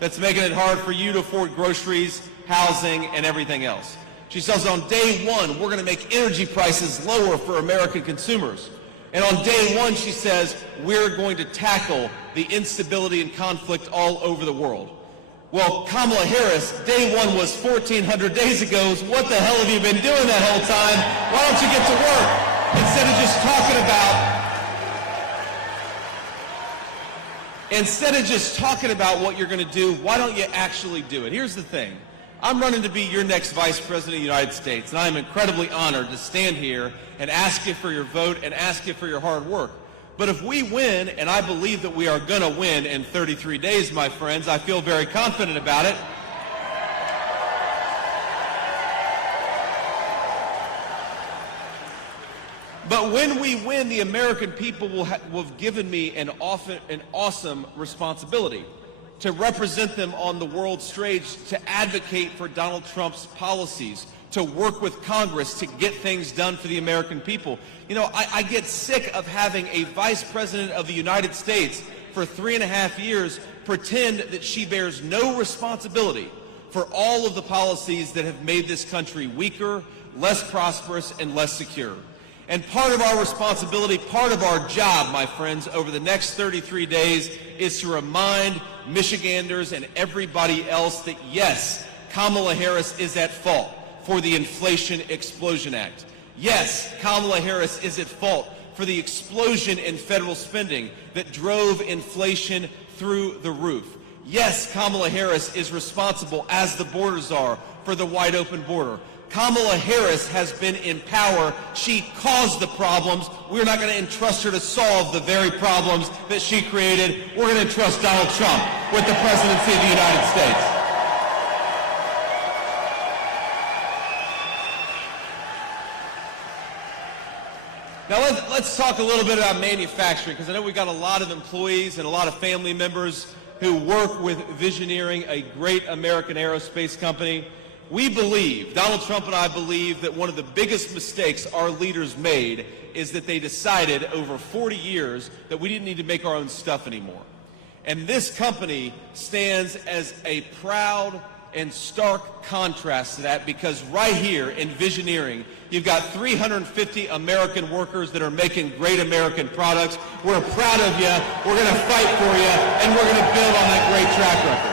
that's making it hard for you to afford groceries, housing, and everything else. She says on day one, we're going to make energy prices lower for American consumers. And on day one, she says, we're going to tackle the instability and conflict all over the world. Well, Kamala Harris, day one was 1,400 days ago. What the hell have you been doing that whole time? Why don't you get to work instead of just talking about what you're going to do? Why don't you actually do it? Here's the thing. I'm running to be your next Vice President of the United States, and I'm incredibly honored to stand here and ask you for your vote and ask you for your hard work. But if we win, and I believe that we are going to win in 33 days, my friends, I feel very confident about it. But when we win, the American people will have given me an awesome responsibility to represent them on the world stage, to advocate for Donald Trump's policies, to work with Congress to get things done for the American people. You know, I get sick of having a Vice President of the United States for 3.5 years pretend that she bears no responsibility for all of the policies that have made this country weaker, less prosperous, and less secure. And part of our responsibility, part of our job, my friends, over the next 33 days is to remind Michiganders and everybody else that, yes, Kamala Harris is at fault for the Inflation Explosion Act. Yes, Kamala Harris is at fault for the explosion in federal spending that drove inflation through the roof. Yes, Kamala Harris is responsible, as the border czar, for the wide open border. Kamala Harris has been in power. She caused the problems. We're not going to entrust her to solve the very problems that she created. We're going to entrust Donald Trump with the presidency of the United States. Now let's talk a little bit about manufacturing, because I know we've got a lot of employees and a lot of family members who work with Visioneering, a great American aerospace company. We believe, Donald Trump and I believe, that one of the biggest mistakes our leaders made is that they decided over 40 years that we didn't need to make our own stuff anymore. And this company stands as a proud and stark contrast to that, because right here in Visioneering, you've got 350 American workers that are making great American products. We're proud of you, we're going to fight for you, and we're going to build on that great track record.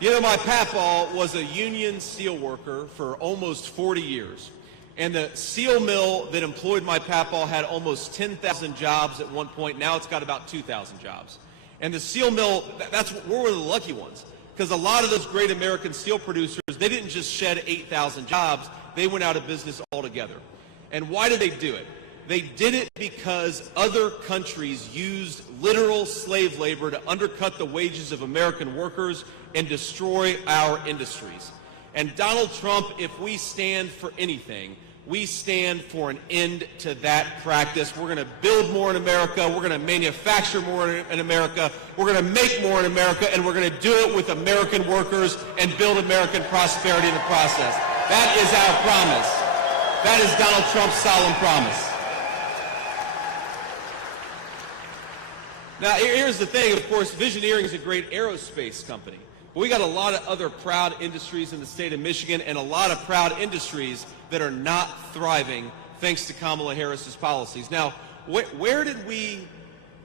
You know, my papaw was a union steel worker for almost 40 years. And the steel mill that employed my papaw had almost 10,000 jobs at one point. Now it's got about 2,000 jobs. And the steel mill, we're one of the lucky ones, because a lot of those great American steel producers, they didn't just shed 8,000 jobs, they went out of business altogether. And why did they do it? They did it because other countries used literal slave labor to undercut the wages of American workers and destroy our industries. And Donald Trump, if we stand for anything, we stand for an end to that practice. We're going to build more in America, we're going to manufacture more in America, we're going to make more in America, and we're going to do it with American workers and build American prosperity in the process. That is our promise. That is Donald Trump's solemn promise. Now, here's the thing, of course, Visioneering is a great aerospace company. But we got a lot of other proud industries in the state of Michigan, and a lot of proud industries that are not thriving thanks to Kamala Harris's policies. Now, where did we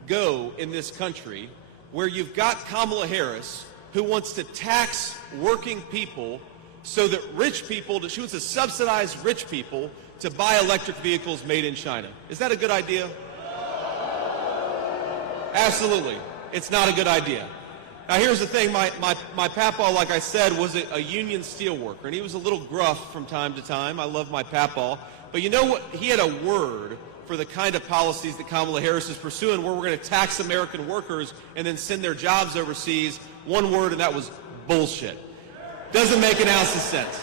go in this country where you've got Kamala Harris, who wants to tax working people so that rich people, she wants to subsidize rich people to buy electric vehicles made in China? Is that a good idea? Absolutely. It's not a good idea. Now, here's the thing. My papaw, like I said, was a union steel worker, and he was a little gruff from time to time. I love my papaw. But you know what? He had a word for the kind of policies that Kamala Harris is pursuing, where we're going to tax American workers and then send their jobs overseas. One word, and that was bullshit. Doesn't make an ounce of sense.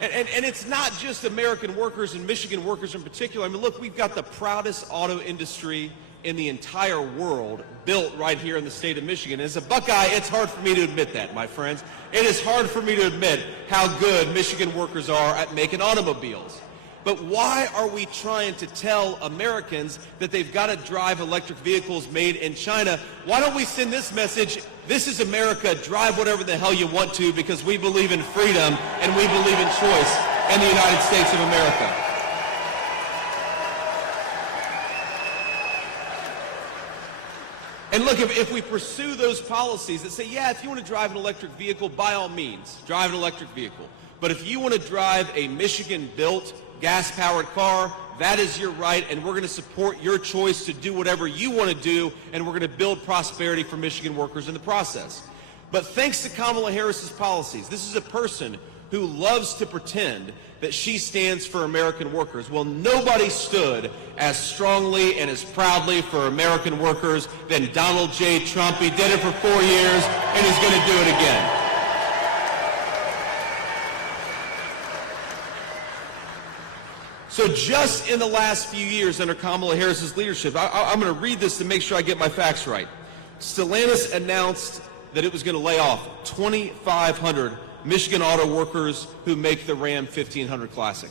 And it's not just American workers and Michigan workers in particular. I mean, look, we've got the proudest auto industry in the entire world built right here in the state of Michigan. As a Buckeye, it's hard for me to admit that, my friends. It is hard for me to admit how good Michigan workers are at making automobiles. But why are we trying to tell Americans that they've got to drive electric vehicles made in China? Why don't we send this message? This is America. Drive whatever the hell you want to, because we believe in freedom and we believe in choice in the United States of America. And look, if we pursue those policies that say, yeah, if you want to drive an electric vehicle, by all means, drive an electric vehicle. But if you want to drive a Michigan-built, gas-powered car, that is your right, and we're going to support your choice to do whatever you want to do, and we're going to build prosperity for Michigan workers in the process. But thanks to Kamala Harris's policies, this is a person who loves to pretend that she stands for American workers. Well, nobody stood as strongly and as proudly for American workers than Donald J. Trump. He did it for 4 years, and he's going to do it again. So just in the last few years under Kamala Harris's leadership, I'm going to read this to make sure I get my facts right. Stellantis announced that it was going to lay off 2,500 Michigan auto workers who make the Ram 1500 Classic.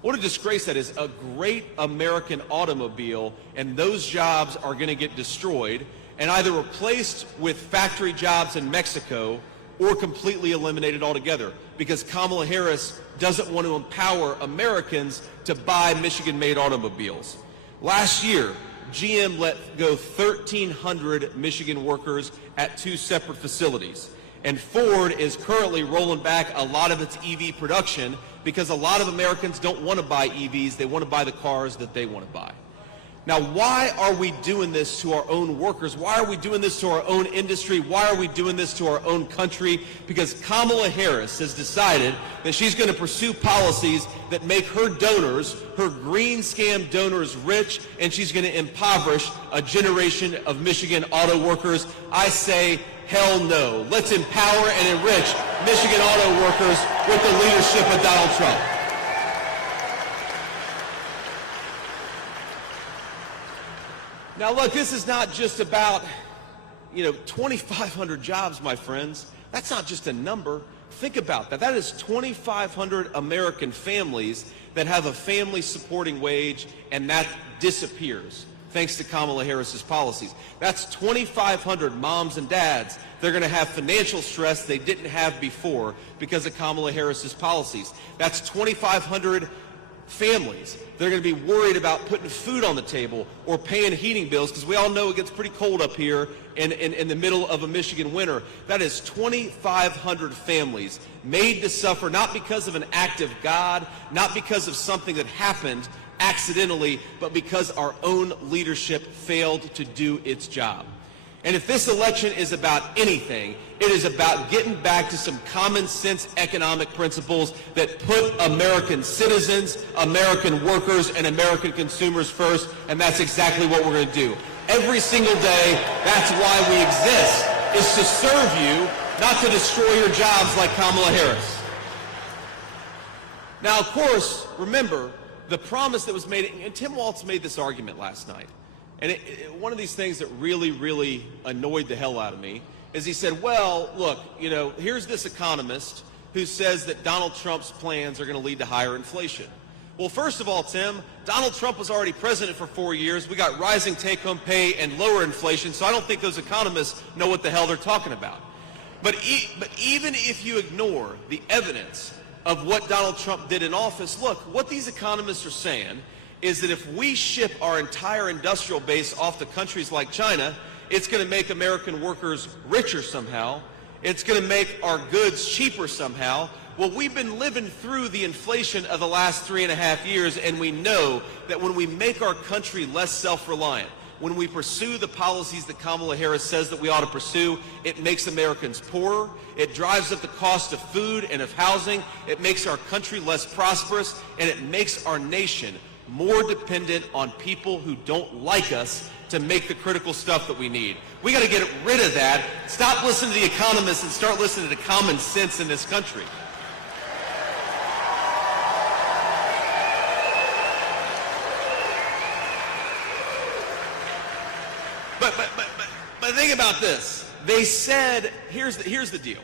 What a disgrace that is. A great American automobile, and those jobs are going to get destroyed and either replaced with factory jobs in Mexico or completely eliminated altogether, because Kamala Harris doesn't want to empower Americans to buy Michigan-made automobiles. Last year, GM let go 1,300 Michigan workers at 2 separate facilities. And Ford is currently rolling back a lot of its EV production because a lot of Americans don't want to buy EVs. They want to buy the cars that they want to buy. Now, why are we doing this to our own workers? Why are we doing this to our own industry? Why are we doing this to our own country? Because Kamala Harris has decided that she's going to pursue policies that make her donors, her green scam donors, rich, and she's going to impoverish a generation of Michigan auto workers. I say, hell no. Let's empower and enrich Michigan auto workers with the leadership of Donald Trump. Now, look, this is not just about, 2,500 jobs, my friends. That's not just a number. Think about that. That is 2,500 American families that have a family supporting wage, and that disappears thanks to Kamala Harris's policies. That's 2,500 moms and dads. They're going to have financial stress they didn't have before because of Kamala Harris's policies. That's 2,500 families. They're going to be worried about putting food on the table or paying heating bills, because we all know it gets pretty cold up here in the middle of a Michigan winter. That is 2,500 families made to suffer, not because of an act of God, not because of something that happened accidentally, but because our own leadership failed to do its job. And if this election is about anything, it is about getting back to some common sense economic principles that put American citizens, American workers, and American consumers first, and that's exactly what we're going to do. Every single day, that's why we exist, is to serve you, not to destroy your jobs like Kamala Harris. Now, of course, remember, the promise that was made, and Tim Walz made this argument last night, and one of these things that really, really annoyed the hell out of me is he said, well, look, here's this economist who says that Donald Trump's plans are going to lead to higher inflation. Well, first of all, Tim, Donald Trump was already president for 4 years. We got rising take-home pay and lower inflation, so I don't think those economists know what the hell they're talking about. But even if you ignore the evidence of what Donald Trump did in office, look, what these economists are saying is that if we ship our entire industrial base off to countries like China, it's going to make American workers richer somehow. It's going to make our goods cheaper somehow. Well, we've been living through the inflation of the last 3.5 years, and we know that when we make our country less self-reliant, when we pursue the policies that Kamala Harris says that we ought to pursue, it makes Americans poorer. It drives up the cost of food and of housing. It makes our country less prosperous, and it makes our nation more dependent on people who don't like us to make the critical stuff that we need. We got to get rid of that. Stop listening to the economists and start listening to common sense in this country. But think about this. They said, here's the deal.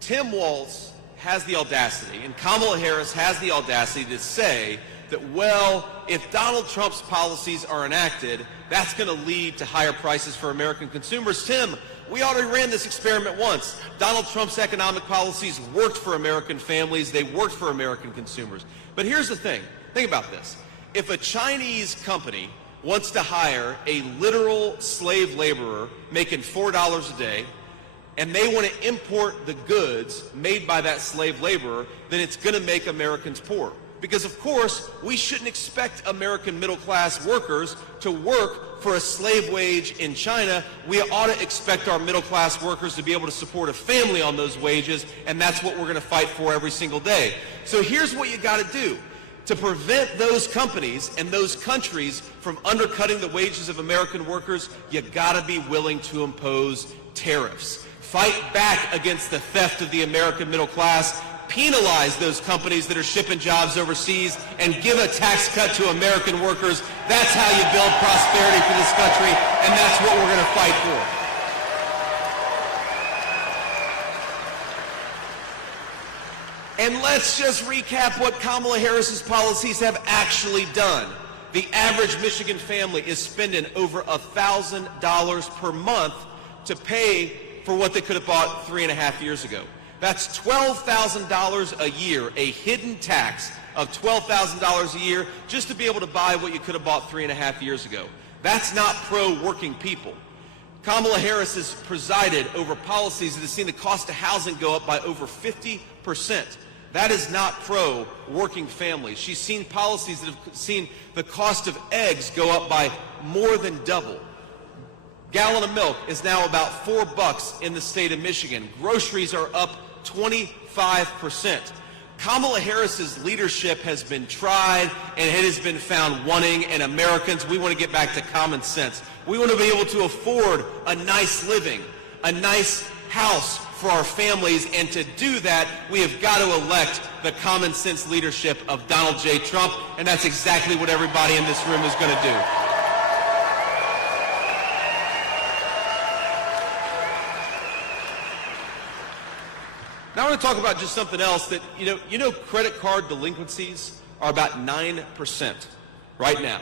Tim Walz has the audacity, and Kamala Harris has the audacity to say that, well, if Donald Trump's policies are enacted, that's going to lead to higher prices for American consumers. Tim, we already ran this experiment once. Donald Trump's economic policies worked for American families. They worked for American consumers. But here's the thing. Think about this. If a Chinese company wants to hire a literal slave laborer making $4 a day, and they want to import the goods made by that slave laborer, then it's going to make Americans poor. Because, of course, we shouldn't expect American middle-class workers to work for a slave wage in China. We ought to expect our middle-class workers to be able to support a family on those wages, and that's what we're going to fight for every single day. So here's what you got to do. To prevent those companies and those countries from undercutting the wages of American workers, you got to be willing to impose tariffs. Fight back against the theft of the American middle class. Penalize those companies that are shipping jobs overseas and give a tax cut to American workers. That's how you build prosperity for this country, and that's what we're going to fight for. And let's just recap what Kamala Harris's policies have actually done. The average Michigan family is spending over $1,000 per month to pay for what they could have bought 3.5 years ago. That's $12,000 a year, a hidden tax of $12,000 a year just to be able to buy what you could have bought 3.5 years ago. That's not pro-working people. Kamala Harris has presided over policies that have seen the cost of housing go up by over 50%. That is not pro-working families. She's seen policies that have seen the cost of eggs go up by more than double. Gallon of milk is now about $4 in the state of Michigan. Groceries are up 25%. Kamala Harris's leadership has been tried and it has been found wanting, and Americans, we want to get back to common sense. We want to be able to afford a nice living, a nice house for our families, and to do that, we have got to elect the common sense leadership of Donald J. Trump, and that's exactly what everybody in this room is going to do. Now I want to talk about just something else that, you know credit card delinquencies are about 9% right now.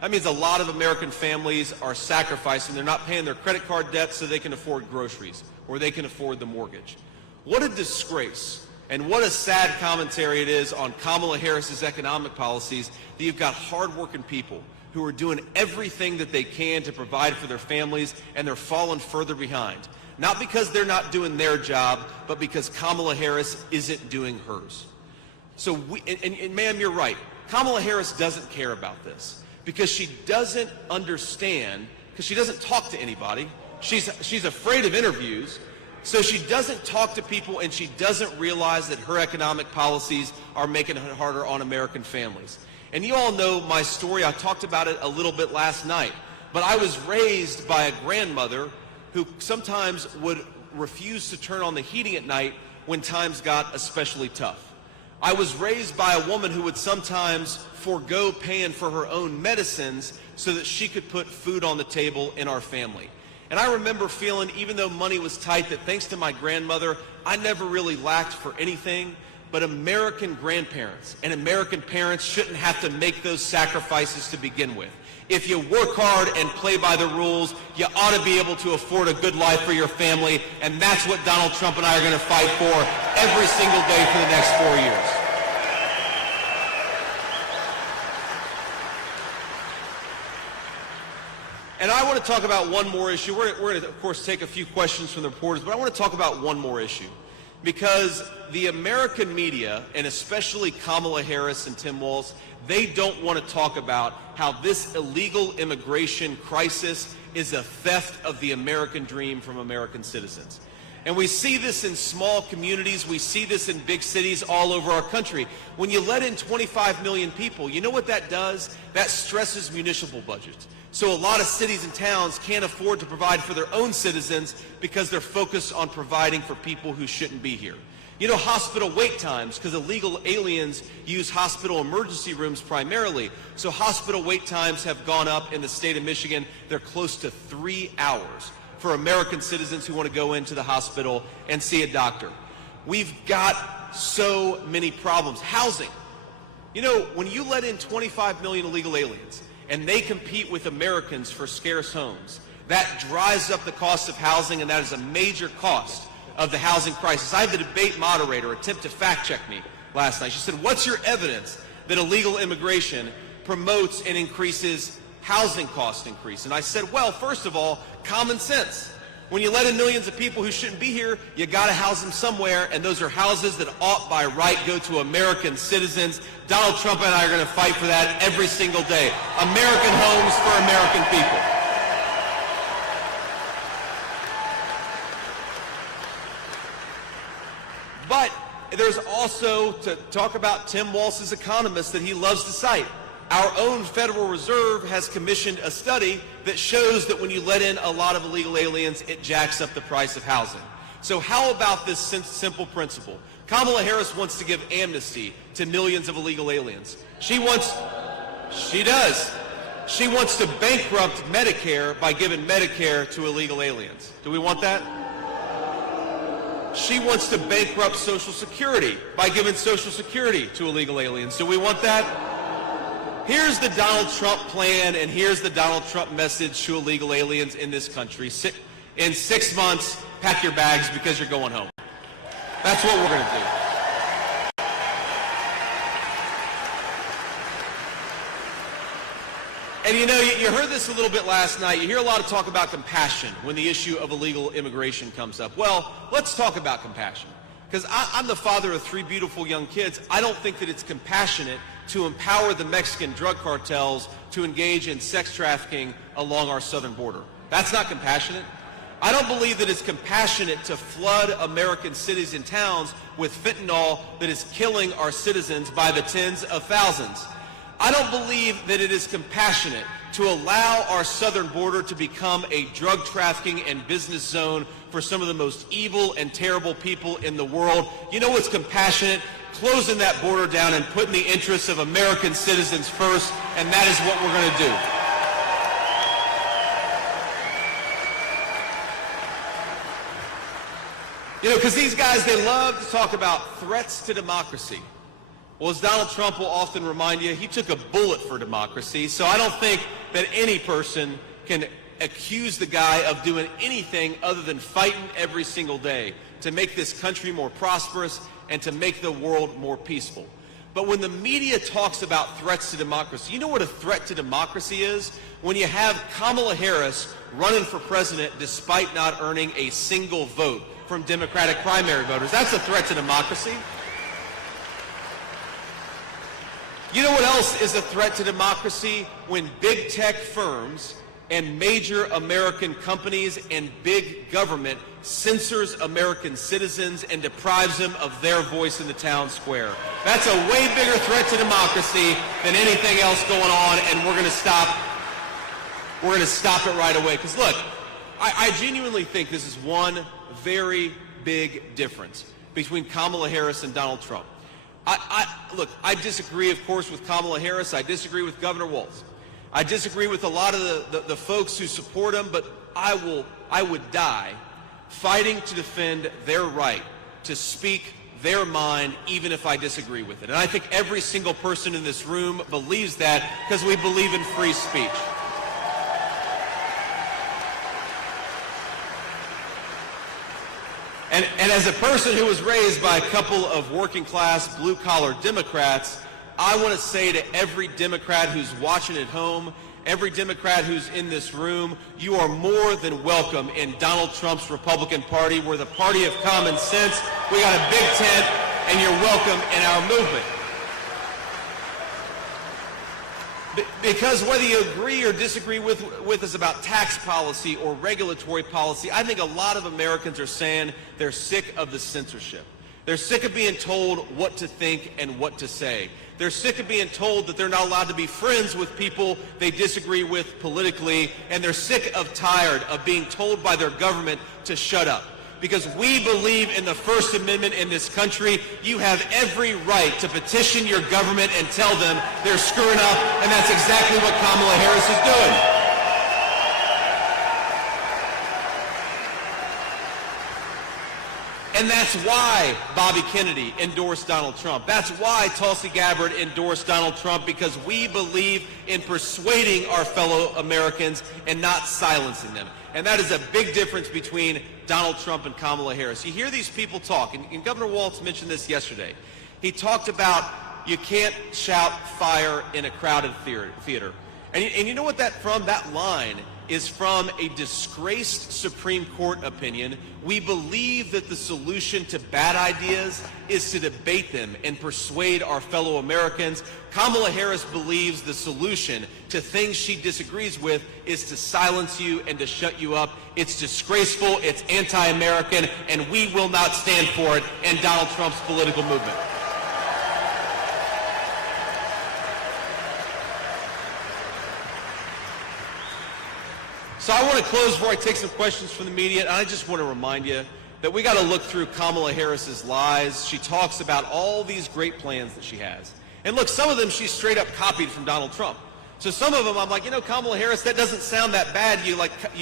That means a lot of American families are sacrificing. They're not paying their credit card debt so they can afford groceries or they can afford the mortgage. What a disgrace and what a sad commentary it is on Kamala Harris's economic policies that you've got hardworking people who are doing everything that they can to provide for their families, and they're falling further behind. Not because they're not doing their job, but because Kamala Harris isn't doing hers. So, and ma'am, you're right. Kamala Harris doesn't care about this because she doesn't understand, because she doesn't talk to anybody. She's afraid of interviews, so she doesn't talk to people, and she doesn't realize that her economic policies are making it harder on American families. And you all know my story. I talked about it a little bit last night. But I was raised by a grandmother who sometimes would refuse to turn on the heating at night when times got especially tough. I was raised by a woman who would sometimes forego paying for her own medicines so that she could put food on the table in our family. And I remember feeling, even though money was tight, that thanks to my grandmother, I never really lacked for anything. But American grandparents and American parents shouldn't have to make those sacrifices to begin with. If you work hard and play by the rules, you ought to be able to afford a good life for your family, and that's what Donald Trump and I are going to fight for every single day for the next 4 years. And I want to talk about one more issue. We're going to, of course, take a few questions from the reporters, but I want to talk about one more issue. Because the American media, and especially Kamala Harris and Tim Walz, they don't want to talk about how this illegal immigration crisis is a theft of the American dream from American citizens. And we see this in small communities. We see this in big cities all over our country. When you let in 25 million people, you know what that does? That stresses municipal budgets. So a lot of cities and towns can't afford to provide for their own citizens because they're focused on providing for people who shouldn't be here. You know, hospital wait times, because illegal aliens use hospital emergency rooms primarily. So hospital wait times have gone up in the state of Michigan. They're close to 3 hours for American citizens who want to go into the hospital and see a doctor. We've got so many problems. Housing. You know, when you let in 25 million illegal aliens and they compete with Americans for scarce homes, that drives up the cost of housing, and that is a major cost of the housing crisis. I had the debate moderator attempt to fact check me last night. She said, what's your evidence that illegal immigration promotes and increases housing cost increase? And I said, well, first of all, common sense. When you let in millions of people who shouldn't be here, you got to house them somewhere, and those are houses that ought by right go to American citizens. Donald Trump and I are going to fight for that every single day. American homes for American people. But there's also, to talk about Tim Walz's economist that he loves to cite, our own Federal Reserve has commissioned a study that shows that when you let in a lot of illegal aliens, it jacks up the price of housing. So how about this simple principle? Kamala Harris wants to give amnesty to millions of illegal aliens. She wants to bankrupt Medicare by giving Medicare to illegal aliens. Do we want that? She wants to bankrupt Social Security by giving Social Security to illegal aliens. Do we want that? Here's the Donald Trump plan, and here's the Donald Trump message to illegal aliens in this country. In 6 months, pack your bags because you're going home. That's what we're going to do. And you know, you heard this a little bit last night. You hear a lot of talk about compassion when the issue of illegal immigration comes up. Well, let's talk about compassion. Because I'm the father of 3 beautiful young kids. I don't think that it's compassionate to empower the Mexican drug cartels to engage in sex trafficking along our southern border. That's not compassionate. I don't believe that it's compassionate to flood American cities and towns with fentanyl that is killing our citizens by the tens of thousands. I don't believe that it is compassionate to allow our southern border to become a drug trafficking and business zone for some of the most evil and terrible people in the world. You know what's compassionate? Closing that border down and putting the interests of American citizens first, and that is what we're going to do. You know, because these guys, they love to talk about threats to democracy. Well, as Donald Trump will often remind you, he took a bullet for democracy, so I don't think that any person can accuse the guy of doing anything other than fighting every single day to make this country more prosperous and to make the world more peaceful. But when the media talks about threats to democracy, you know what a threat to democracy is? When you have Kamala Harris running for president despite not earning a single vote from Democratic primary voters. That's a threat to democracy. You know what else is a threat to democracy? When big tech firms and major American companies and big government censors American citizens and deprives them of their voice in the town square. That's a way bigger threat to democracy than anything else going on, and we're going to stop it right away. Because look, I genuinely think this is one very big difference between Kamala Harris and Donald Trump. Look, I disagree, of course, with Kamala Harris. I disagree with Governor Walz. I disagree with a lot of the folks who support him, but I would die fighting to defend their right to speak their mind, even if I disagree with it. And I think every single person in this room believes that because we believe in free speech. And as a person who was raised by a couple of working-class, blue-collar Democrats, I want to say to every Democrat who's watching at home, every Democrat who's in this room, you are more than welcome in Donald Trump's Republican Party. We're the party of common sense. We got a big tent, and you're welcome in our movement. Because whether you agree or disagree with us about tax policy or regulatory policy, I think a lot of Americans are saying they're sick of the censorship. They're sick of being told what to think and what to say. They're sick of being told that they're not allowed to be friends with people they disagree with politically, and they're tired of being told by their government to shut up. Because we believe in the First Amendment in this country. You have every right to petition your government and tell them they're screwing up, and that's exactly what Kamala Harris is doing. And that's why Bobby Kennedy endorsed Donald Trump. That's why Tulsi Gabbard endorsed Donald Trump, because we believe in persuading our fellow Americans and not silencing them. And that is a big difference between Donald Trump and Kamala Harris. You hear these people talk, and Governor Walz mentioned this yesterday. He talked about you can't shout fire in a crowded theater. And you know what that line is from a disgraced Supreme Court opinion. We believe that the solution to bad ideas is to debate them and persuade our fellow Americans. Kamala Harris believes the solution to things she disagrees with is to silence you and to shut you up. It's disgraceful, it's anti-American, and we will not stand for it in Donald Trump's political movement. So I want to close before I take some questions from the media, and I just want to remind you that we got to look through Kamala Harris's lies. She talks about all these great plans that she has. And look, some of them she straight up copied from Donald Trump. So some of them I'm like, Kamala Harris, that doesn't sound that bad. You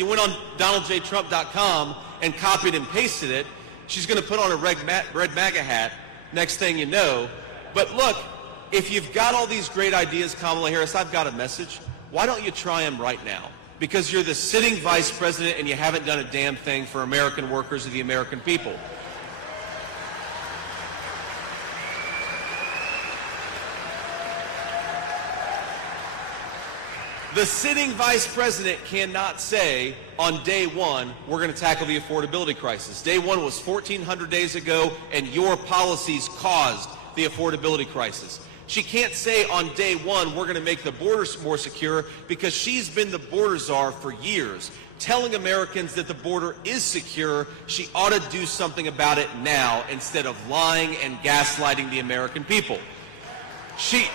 went on DonaldJTrump.com and copied and pasted it. She's going to put on a red MAGA hat, next thing you know. But look, if you've got all these great ideas, Kamala Harris, I've got a message. Why don't you try them right now? Because you're the sitting vice president and you haven't done a damn thing for American workers or the American people. The sitting vice president cannot say on day one, we're going to tackle the affordability crisis. Day one was 1,400 days ago, and your policies caused the affordability crisis. She can't say on day one, we're going to make the borders more secure, because she's been the border czar for years, telling Americans that the border is secure. She ought to do something about it now instead of lying and gaslighting the American people. She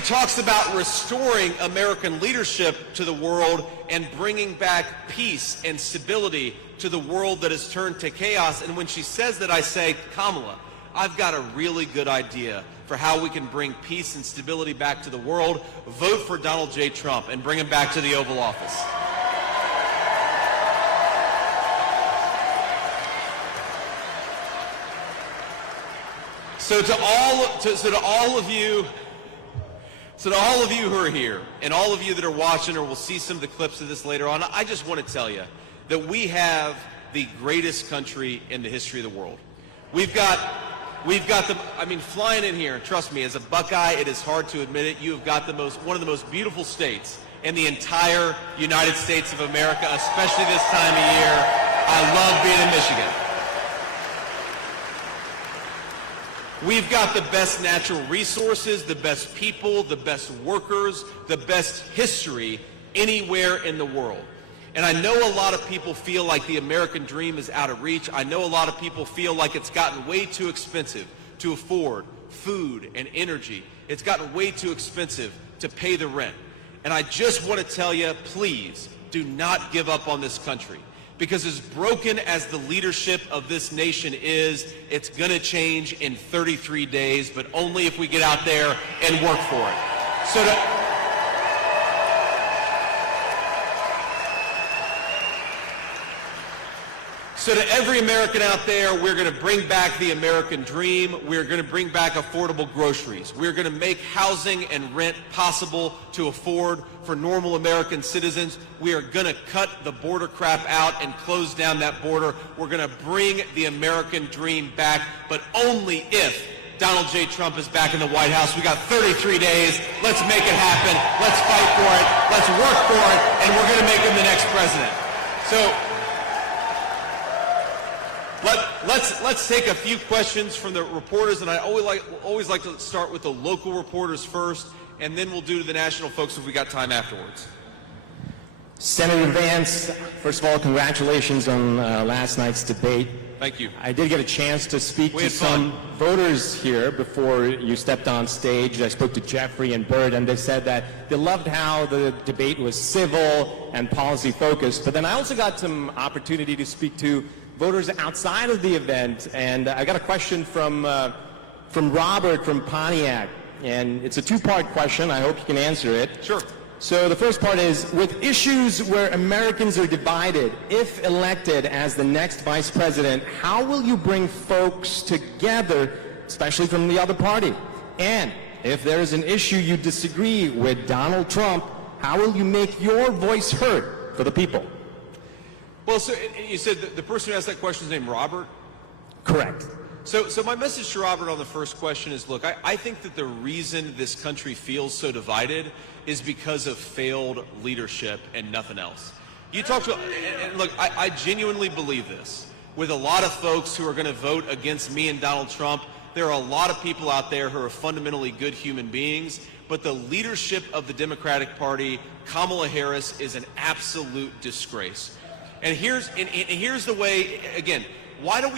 talks about restoring American leadership to the world and bringing back peace and stability to the world that has turned to chaos. And when she says that, I say, Kamala, I've got a really good idea for how we can bring peace and stability back to the world. Vote for Donald J. Trump and bring him back to the Oval Office. So to all of you who are here, and all of you that are watching or will see some of the clips of this later on, I just want to tell you that we have the greatest country in the history of the world. We've got flying in here, and trust me, as a Buckeye, it is hard to admit it, you have got one of the most beautiful states in the entire United States of America, especially this time of year. I love being in Michigan. We've got the best natural resources, the best people, the best workers, the best history anywhere in the world. And I know a lot of people feel like the American dream is out of reach. I know a lot of people feel like it's gotten way too expensive to afford food and energy. It's gotten way too expensive to pay the rent. And I just want to tell you, please do not give up on this country. Because as broken as the leadership of this nation is, it's going to change in 33 days, but only if we get out there and work for it. So to every American out there, we're going to bring back the American dream. We're going to bring back affordable groceries. We're going to make housing and rent possible to afford for normal American citizens. We are going to cut the border crap out and close down that border. We're going to bring the American dream back, but only if Donald J. Trump is back in the White House. We got 33 days. Let's make it happen. Let's fight for it. Let's work for it, and we're going to make him the next president. So let's take a few questions from the reporters, and I always like to start with the local reporters first, and then we'll do to the national folks if we got time afterwards. Senator Vance, first of all, congratulations on last night's debate. Thank you. I did get a chance to speak to some voters here before you stepped on stage. I spoke to Jeffrey and Bert, and they said that they loved how the debate was civil and policy focused. But then I also got some opportunity to speak to voters outside of the event, and I got a question from Robert from Pontiac, and it's a two-part question. I hope you can answer it. Sure. So the first part is, with issues where Americans are divided, if elected as the next vice president, how will you bring folks together, especially from the other party? And if there is an issue you disagree with Donald Trump, how will you make your voice heard for the people? Well, so you said the person who asked that question is named Robert? Correct. So my message to Robert on the first question is, look, I think that the reason this country feels so divided is because of failed leadership and nothing else. You talk to, and look, I genuinely believe this. With a lot of folks who are going to vote against me and Donald Trump, there are a lot of people out there who are fundamentally good human beings, but the leadership of the Democratic Party, Kamala Harris, is an absolute disgrace. And here's the way, again, why do we